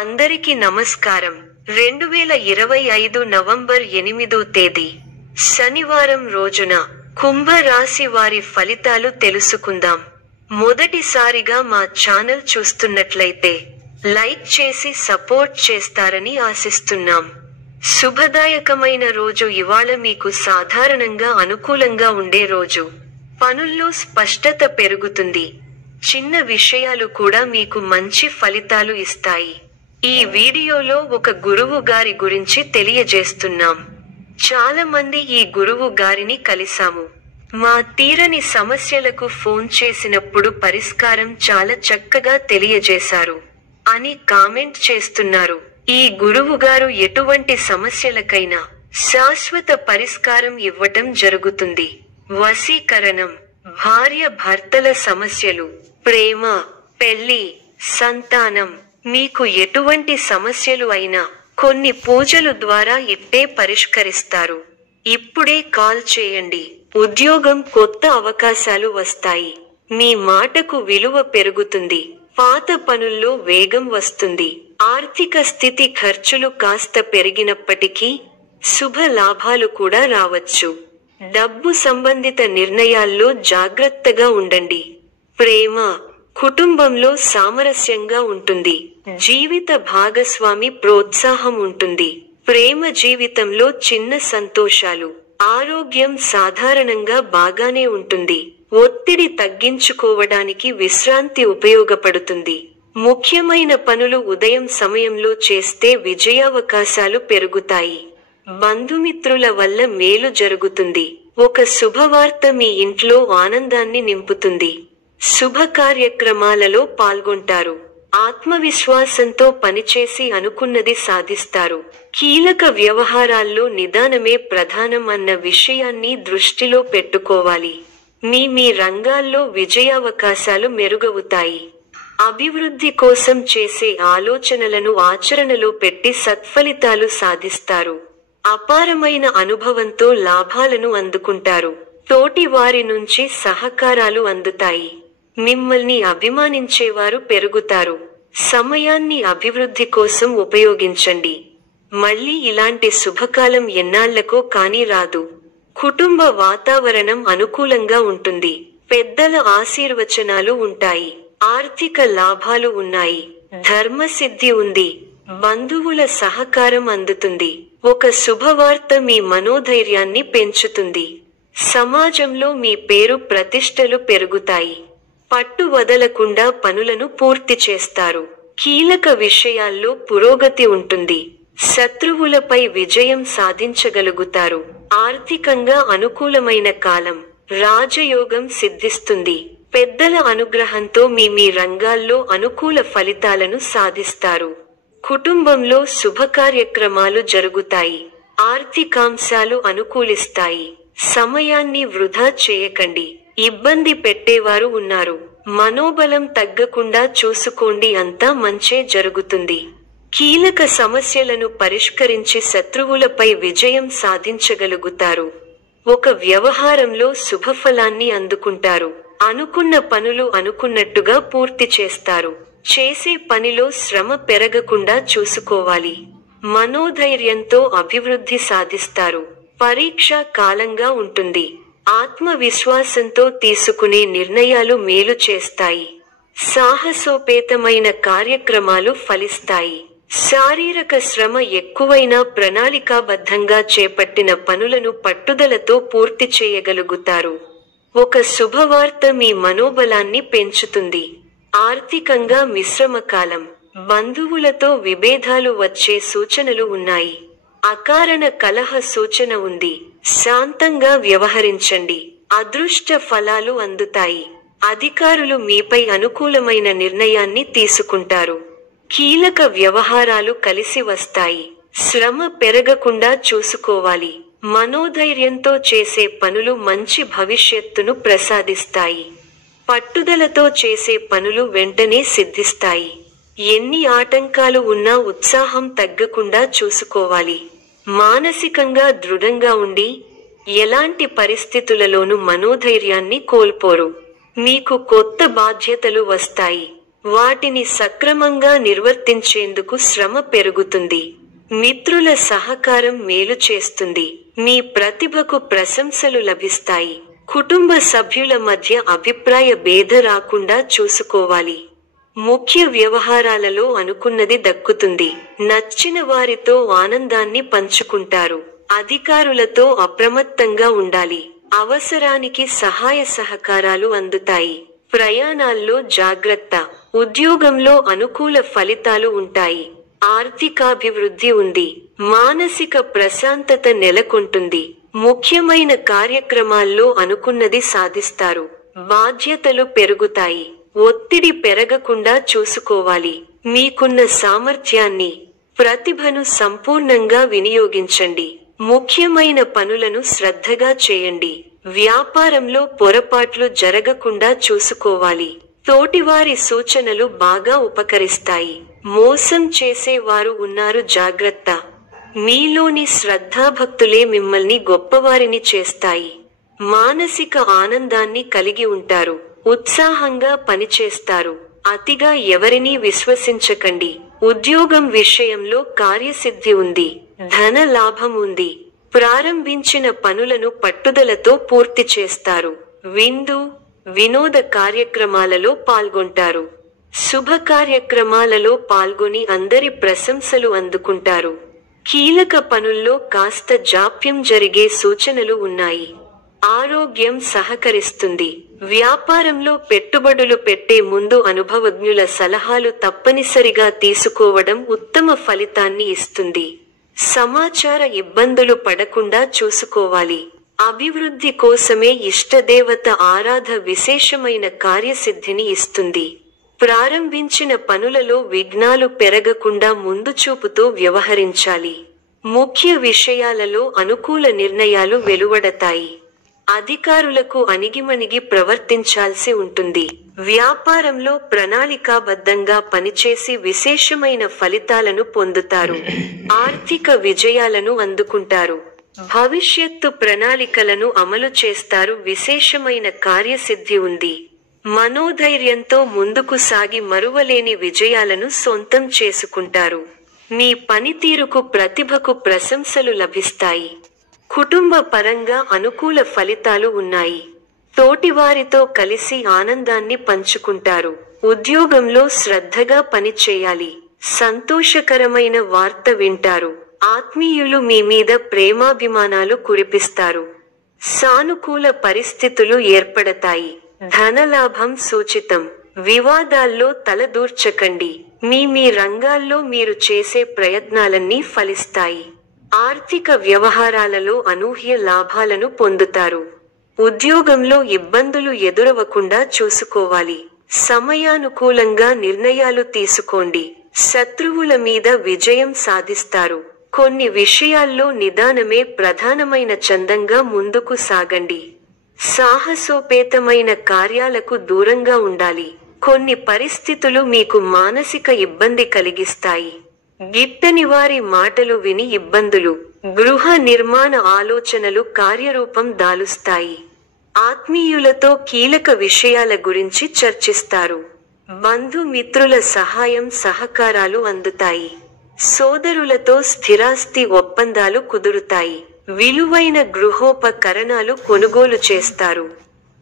అందరికీ నమస్కారం. 2025 నవంబర్ 8వ తేదీ శనివారం రోజున కుంభ రాశి వారి ఫలితాలు తెలుసుకుందాం. మొదటిసారిగా మా ఛానల్ చూస్తున్నట్లయితే లైక్ చేసి సపోర్ట్ చేస్తారని ఆశిస్తున్నాం. శుభదాయకమైన రోజు ఇవాళ మీకు సాధారణంగా అనుకూలంగా ఉండే రోజు. పనుల్లో స్పష్టత పెరుగుతుంది. చిన్న విషయాలు కూడా మీకు మంచి ఫలితాలు ఇస్తాయి. ఈ వీడియోలో ఒక గురువు గారి గురించి తెలియజేస్తున్నాం. చాలా మంది ఈ గురువు గారిని కలిసాము. మా తీరని సమస్యలకు ఫోన్ చేసినప్పుడు పరిష్కారం చాలా చక్కగా తెలియజేశారు అని కామెంట్ చేస్తున్నారు. ఈ గురువు గారు ఎటువంటి సమస్యలకైనా శాశ్వత పరిష్కారం ఇవ్వటం జరుగుతుంది. వశీకరణం, భార్య భర్తల సమస్యలు, ప్రేమ, పెళ్లి, సంతానం, మీకు ఎటువంటి సమస్యలు అయినా కొన్ని పూజలు ద్వారా ఇట్టే పరిష్కరిస్తారు. ఇప్పుడే కాల్ చేయండి. ఉద్యోగం, కొత్త అవకాశాలు వస్తాయి. మీ మాటకు విలువ పెరుగుతుంది. పాత పనుల్లో వేగం వస్తుంది. ఆర్థిక స్థితి, ఖర్చులు కాస్త పెరిగినప్పటికీ శుభ లాభాలు కూడా రావచ్చు. డబ్బు సంబంధిత నిర్ణయాల్లో జాగ్రత్తగా ఉండండి. ప్రేమ, కుటుంబంలో సామరస్యంగా ఉంటుంది. జీవిత భాగస్వామి ప్రోత్సాహం ఉంటుంది. ప్రేమ జీవితంలో చిన్న సంతోషాలు. ఆరోగ్యం సాధారణంగా బాగానే ఉంటుంది. ఒత్తిడి తగ్గించుకోవడానికి విశ్రాంతి ఉపయోగపడుతుంది. ముఖ్యమైన పనులు ఉదయం సమయంలో చేస్తే విజయావకాశాలు పెరుగుతాయి. బంధుమిత్రుల వల్ల మేలు జరుగుతుంది. ఒక శుభవార్త మీ ఇంట్లో ఆనందాన్ని నింపుతుంది. శుభ కార్యక్రమాలలో పాల్గొంటారు. ఆత్మవిశ్వాసంతో పనిచేసి అనుకున్నది సాధిస్తారు. కీలక వ్యవహారాల్లో నిదానమే ప్రధానం అన్న విషయాన్ని దృష్టిలో పెట్టుకోవాలి. మీ రంగాల్లో విజయావకాశాలు మెరుగవుతాయి. అభివృద్ధి కోసం చేసే ఆలోచనలను ఆచరణలో పెట్టి సత్ఫలితాలు సాధిస్తారు. అపారమైన అనుభవంతో లాభాలను అందుకుంటారు. తోటి వారి నుంచి సహకారాలు అందుతాయి. మిమ్మల్ని అభిమానించేవారు పెరుగుతారు. సమయాన్ని అభివృద్ధి కోసం ఉపయోగించండి. మళ్ళీ ఇలాంటి శుభకాలం ఎన్నాళ్లకో కానీ రాదు. కుటుంబ వాతావరణం అనుకూలంగా ఉంటుంది. పెద్దల ఆశీర్వచనాలు ఉంటాయి. ఆర్థిక లాభాలు ఉన్నాయి. ధర్మసిద్ధి ఉంది. బంధువుల సహకారం అందుతుంది. ఒక శుభవార్త మీ మనోధైర్యాన్ని పెంచుతుంది. సమాజంలో మీ పేరు ప్రతిష్టలు పెరుగుతాయి. పట్టు వదలకుండా పనులను పూర్తి చేస్తారు. కీలక విషయాల్లో పురోగతి ఉంటుంది. శత్రువులపై విజయం సాధించగలుగుతారు. ఆర్థికంగా అనుకూలమైన కాలం. రాజయోగం సిద్ధిస్తుంది. పెద్దల అనుగ్రహంతో మీ రంగాల్లో అనుకూల ఫలితాలను సాధిస్తారు. కుటుంబంలో శుభకార్యక్రమాలు జరుగుతాయి. ఆర్థికాంశాలు అనుకూలిస్తాయి. సమయాన్ని వృధా చేయకండి. ఇబ్బంది పెట్టేవారు ఉన్నారు. మనోబలం తగ్గకుండా చూసుకోండి. అంతా మంచే జరుగుతుంది. కీలక సమస్యలను పరిష్కరించి శత్రువులపై విజయం సాధించగలుగుతారు. ఒక వ్యవహారంలో శుభఫలాన్ని అందుకుంటారు. అనుకున్న పనులు అనుకున్నట్టుగా పూర్తి చేస్తారు. చేసే పనిలో శ్రమ పెరగకుండా చూసుకోవాలి. మనోధైర్యంతో అభివృద్ధి సాధిస్తారు. పరీక్ష కాలంగా ఉంటుంది. ఆత్మవిశ్వాసంతో తీసుకునే నిర్ణయాలు మేలు చేస్తాయి. సాహసోపేతమైన కార్యక్రమాలు ఫలిస్తాయి. శారీరక శ్రమ ఎక్కువైనా ప్రణాళికాబద్ధంగా చేపట్టిన పనులను పట్టుదలతో పూర్తి చేయగలుగుతారు. ఒక శుభవార్త మీ మనోబలాన్ని పెంచుతుంది. ఆర్థికంగా మిశ్రమ కాలం. బంధువులతో విభేదాలు వచ్చే సూచనలు ఉన్నాయి. అకారణ కలహ సూచన ఉంది. శాంతంగా వ్యవహరించండి. అదృష్ట ఫలాలు అందుతాయి. అధికారులు మీపై అనుకూలమైన నిర్ణయాన్ని తీసుకుంటారు. కీలక వ్యవహారాలు కలిసి వస్తాయి. శ్రమ పెరగకుండా చూసుకోవాలి. మనోధైర్యంతో చేసే పనులు మంచి భవిష్యత్తును ప్రసాదిస్తాయి. పట్టుదలతో చేసే పనులు వెంటనే సిద్ధిస్తాయి. ఎన్ని ఆటంకాలు ఉన్నా ఉత్సాహం తగ్గకుండా చూసుకోవాలి. మానసికంగా దృఢంగా ఉండి ఎలాంటి పరిస్థితులలోనూ మనోధైర్యాన్ని కోల్పోరు. మీకు కొత్త బాధ్యతలు వస్తాయి. వాటిని సక్రమంగా నిర్వర్తించేందుకు శ్రమ పెరుగుతుంది. మిత్రుల సహకారం మేలు చేస్తుంది. మీ ప్రతిభకు ప్రశంసలు లభిస్తాయి. కుటుంబ సభ్యుల మధ్య అభిప్రాయ భేద రాకుండా చూసుకోవాలి. ముఖ్య వ్యవహారాలలో అనుకున్నది దక్కుతుంది. నచ్చిన వారితో ఆనందాన్ని పంచుకుంటారు. అధికారులతో అప్రమత్తంగా ఉండాలి. అవసరానికి సహాయ సహకారాలు అందుతాయి. ప్రయాణాల్లో జాగ్రత్త. ఉద్యోగంలో అనుకూల ఫలితాలు ఉంటాయి. ఆర్థికాభివృద్ధి ఉంది. మానసిక ప్రశాంతత నెలకొంటుంది. ముఖ్యమైన కార్యక్రమాల్లో అనుకున్నది సాధిస్తారు. బాధ్యతలు పెరుగుతాయి. ఒత్తిడి పెరగకుండా చూసుకోవాలి. మీకున్న సామర్థ్యాన్ని, ప్రతిభను సంపూర్ణంగా వినియోగించండి. ముఖ్యమైన పనులను శ్రద్ధగా చేయండి. వ్యాపారంలో పొరపాట్లు జరగకుండా చూసుకోవాలి. తోటివారి సూచనలు బాగా ఉపకరిస్తాయి. మోసం చేసే వారు ఉన్నారు, జాగ్రత్త. మీలోని శ్రద్ధాభక్తులే మిమ్మల్ని గొప్పవారిని చేస్తాయి. మానసిక ఆనందాన్ని కలిగి ఉంటారు. ఉత్సాహంగా పనిచేస్తారు. అతిగా ఎవరినీ విశ్వసించకండి. ఉద్యోగం విషయంలో కార్యసిద్ధి ఉంది. ధన లాభం ఉంది. ప్రారంభించిన పనులను పట్టుదలతో పూర్తి చేస్తారు. వినోద కార్యక్రమాలలో పాల్గొంటారు. శుభ కార్యక్రమాలలో పాల్గొని అందరి ప్రశంసలు అందుకుంటారు. కీలక పనుల్లో కాస్త జాప్యం జరిగే సూచనలు ఉన్నాయి. ఆరోగ్యం సహకరిస్తుంది. వ్యాపారంలో పెట్టుబడులు పెట్టే ముందు అనుభవజ్ఞుల సలహాలు తప్పనిసరిగా తీసుకోవడం ఉత్తమ ఫలితాన్ని ఇస్తుంది. సమాచార ఇబ్బందులు పడకుండా చూసుకోవాలి. అభివృద్ధి కోసమే ఇష్టదేవత ఆరాధ విశేషమైన కార్యసిద్ధిని ఇస్తుంది. ప్రారంభించిన పనులలో విఘ్నాలు పెరగకుండా ముందుచూపుతో వ్యవహరించాలి. ముఖ్య విషయాలలో అనుకూల నిర్ణయాలు వెలువడతాయి. అధికారులకు అణిగిమణిగి ప్రవర్తించాల్సి ఉంటుంది. వ్యాపారంలో ప్రణాళికాబద్ధంగా పనిచేసి విశేషమైన ఫలితాలను పొందుతారు. ఆర్థిక విజయాలను అందుకుంటారు. భవిష్యత్తు ప్రణాళికలను అమలు చేస్తారు. విశేషమైన కార్యసిద్ధి ఉంది. మనోధైర్యంతో ముందుకు సాగి మరువలేని విజయాలను సొంతం చేసుకుంటారు. మీ పనితీరుకు, ప్రతిభకు ప్రశంసలు లభిస్తాయి. కుటుంబ పరంగా అనుకూల ఫలితాలు ఉన్నాయి. తోటివారితో కలిసి ఆనందాన్ని పంచుకుంటారు. ఉద్యోగంలో శ్రద్ధగా పనిచేయాలి. సంతోషకరమైన వార్త వింటారు. ఆత్మీయులు మీ మీద ప్రేమాభిమానాలు కురిపిస్తారు. సానుకూల పరిస్థితులు ఏర్పడతాయి. ధనలాభం సూచితం. వివాదాల్లో తలదూర్చకండి. మీ రంగాల్లో మీరు చేసే ప్రయత్నాలన్నీ ఫలిస్తాయి. ఆర్థిక వ్యవహారాలలో అనూహ్య లాభాలను పొందుతారు. ఉద్యోగంలో ఇబ్బందులు ఎదురవకుండా చూసుకోవాలి. సమయానుకూలంగా నిర్ణయాలు తీసుకోండి. శత్రువుల మీద విజయం సాధిస్తారు. కొన్ని విషయాల్లో నిదానమే ప్రధానమైన చందంగా ముందుకు సాగండి. సాహసోపేతమైన కార్యాలకు దూరంగా ఉండాలి. కొన్ని పరిస్థితులు మీకు మానసిక ఇబ్బంది కలిగిస్తాయి. గిట్టని వారి మాటలు విని ఇబ్బందులు, గృహ నిర్మాణ ఆలోచనలు కార్యరూపం దాలుస్తాయి. ఆత్మీయులతో కీలక విషయాల గురించి చర్చిస్తారు. బంధుమిత్రుల సహాయం సహకారాలు అందుతాయి. సోదరులతో స్థిరాస్తి ఒప్పందాలు కుదురుతాయి. విలువైన గృహోపకరణాలు కొనుగోలు చేస్తారు.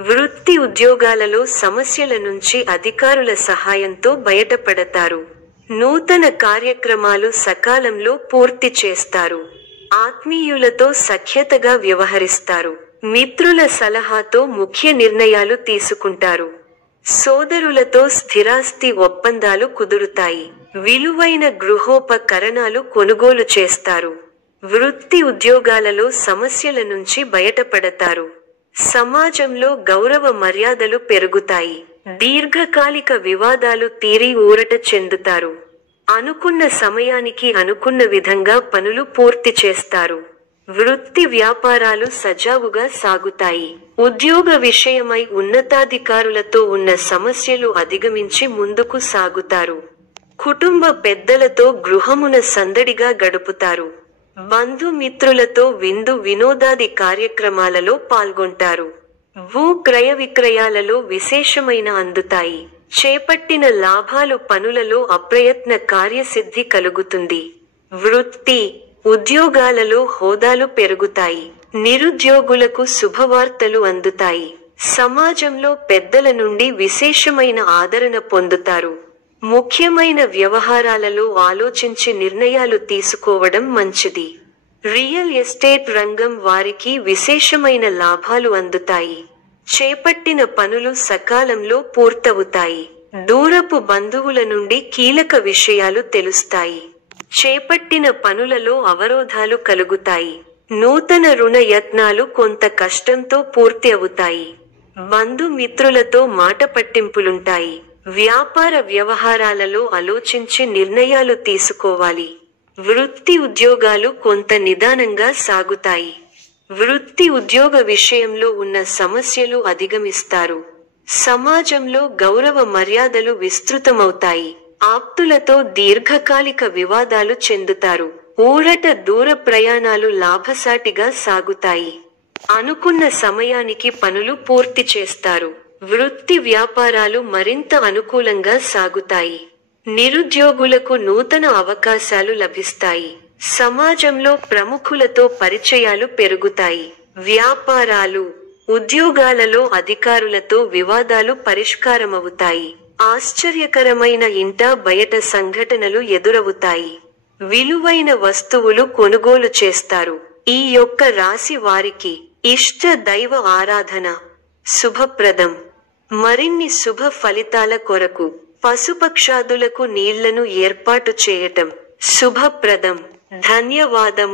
వృత్తి ఉద్యోగాలలో సమస్యల నుంచి అధికారుల సహాయంతో బయటపడతారు. నూతన కార్యక్రమాలు సకాలంలో పూర్తి చేస్తారు. ఆత్మీయులతో సఖ్యతగా వ్యవహరిస్తారు. మిత్రుల సలహాతో ముఖ్య నిర్ణయాలు తీసుకుంటారు. సోదరులతో స్థిరాస్తి ఒప్పందాలు కుదురుతాయి. విలువైన గృహోపకరణాలు కొనుగోలు చేస్తారు. వృత్తి ఉద్యోగాలలో సమస్యల నుంచి బయటపడతారు. సమాజంలో గౌరవ మర్యాదలు పెరుగుతాయి. దీర్ఘకాలిక వివాదాలు తీరి ఊరట చెందుతారు. అనుకున్న సమయానికి అనుకున్న విధంగా పనులు పూర్తి చేస్తారు. వృత్తి వ్యాపారాలు సజావుగా సాగుతాయి. ఉద్యోగ విషయమై ఉన్నతాధికారులతో ఉన్న సమస్యలు అధిగమించి ముందుకు సాగుతారు. కుటుంబ పెద్దలతో గృహమున సందడిగా గడుపుతారు. బంధుమిత్రులతో వినోదాది కార్యక్రమాలలో పాల్గొంటారు. భూ క్రయ విక్రయాలలో విశేషమైన అందుతాయి. చేపట్టిన లాభాలు పనులలో అప్రయత్న కార్యసిద్ధి కలుగుతుంది. వృత్తి, ఉద్యోగాలలో హోదాలు పెరుగుతాయి. నిరుద్యోగులకు శుభవార్తలు అందుతాయి. సమాజంలో పెద్దల నుండి విశేషమైన ఆదరణ పొందుతారు. ముఖ్యమైన వ్యవహారాలలో ఆలోచించి నిర్ణయాలు తీసుకోవడం మంచిది. రియల్ ఎస్టేట్ రంగం వారికి విశేషమైన లాభాలు అందుతాయి. చేపట్టిన పనులు సకాలంలో పూర్తవుతాయి. దూరపు బంధువుల నుండి కీలక విషయాలు తెలుస్తాయి. చేపట్టిన పనులలో అవరోధాలు కలుగుతాయి. నూతన రుణ యత్నాలు కొంత కష్టంతో పూర్తి అవుతాయి. బంధుమిత్రులతో మాట పట్టింపులుంటాయి. వ్యాపార వ్యవహారాలలో ఆలోచించి నిర్ణయాలు తీసుకోవాలి. వృత్తి ఉద్యోగాలు కొంత నిదానంగా సాగుతాయి. వృత్తి ఉద్యోగ విషయంలో ఉన్న సమస్యలు అధిగమిస్తారు. సమాజంలో గౌరవ మర్యాదలు విస్తృతమవుతాయి. ఆప్తులతో దీర్ఘకాలిక వివాదాలు చెందుతారు. ఊరట దూర ప్రయాణాలు లాభసాటిగా సాగుతాయి. అనుకున్న సమయానికి పనులు పూర్తి చేస్తారు. వృత్తి వ్యాపారాలు మరింత అనుకూలంగా సాగుతాయి. నిరుద్యోగులకు నూతన అవకాశాలు లభిస్తాయి. సమాజంలో ప్రముఖులతో పరిచయాలు పెరుగుతాయి. వ్యాపారాలు, ఉద్యోగాలలో అధికారులతో వివాదాలు పరిష్కారమవుతాయి. ఆశ్చర్యకరమైన ఇంట బయట సంఘటనలు ఎదురవుతాయి. విలువైన వస్తువులు కొనుగోలు చేస్తారు. ఈ యొక్క రాశి వారికి ఇష్ట దైవ ఆరాధన శుభప్రదం. మరిన్ని శుభ ఫలితాల కొరకు పశుపక్షాదులకు నీళ్లను ఏర్పాటు చేయటం శుభప్రదం. ధన్యవాదం.